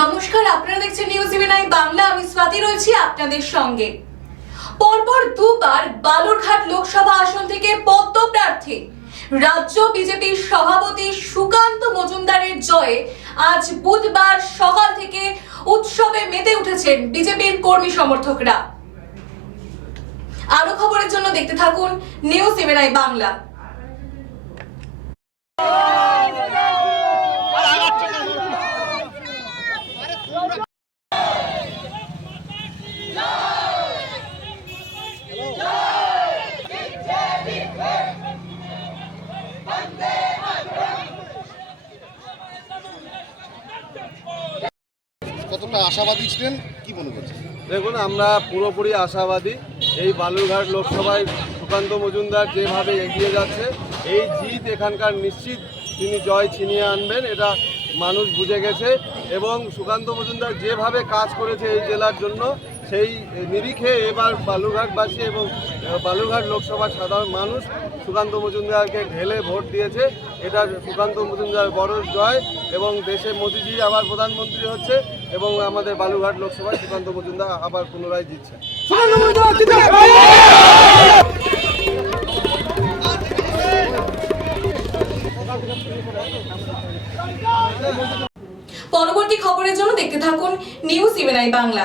নমস্কার, আপনারা দেখছেন নিউজ ইভিনাই বাংলা, আমি স্বাতি রয়েছি আপনাদের সঙ্গে। পরপর দুবার বালুরঘাট লোকসভা আসন থেকে পদ্মপ্রার্থী রাজ্য বিজেপির সভাপতি সুকান্ত মজুমদারের জয়ে আজ বুধবার সকাল থেকে উৎসবে মেতে উঠেছেন বিজেপির কর্মী সমর্থকরা। আরও খবরের জন্য দেখতে থাকুন নিউজ ইভিনাই বাংলা। কতটা আশাবাদী ছিলেন? কি মনে করছেন? দেখুন, আমরা পুরোপুরি আশাবাদী। এই বালুরঘাট লোকসভায় সুকান্ত মজুমদার যেভাবে এগিয়ে যাচ্ছে, এই জিত এখানকার নিশ্চিত তিনি জয় ছিনিয়ে আনবেন, এটা মানুষ বুঝে গেছে। এবং সুকান্ত মজুমদার যেভাবে কাজ করেছে এই জেলার জন্য, সেই নিরিখে এবার বালুরঘাটবাসী এবং বালুরঘাট লোকসভার সাধারণ মানুষ সুকান্ত মজুমদারকে ঢেলে ভোট দিয়েছে। এটা সুকান্ত মজুমদার বড় জয় এবং দেশে মোদিজি আবার প্রধানমন্ত্রী হচ্ছে। এবং আমাদের বালুঘাট লোকসভায় সুকান্ত মজুমদার আবার পুনরায় দিচ্ছে পরবর্তী খবরের জন্য দেখতে থাকুন নিউজ ইভেনাই বাংলা।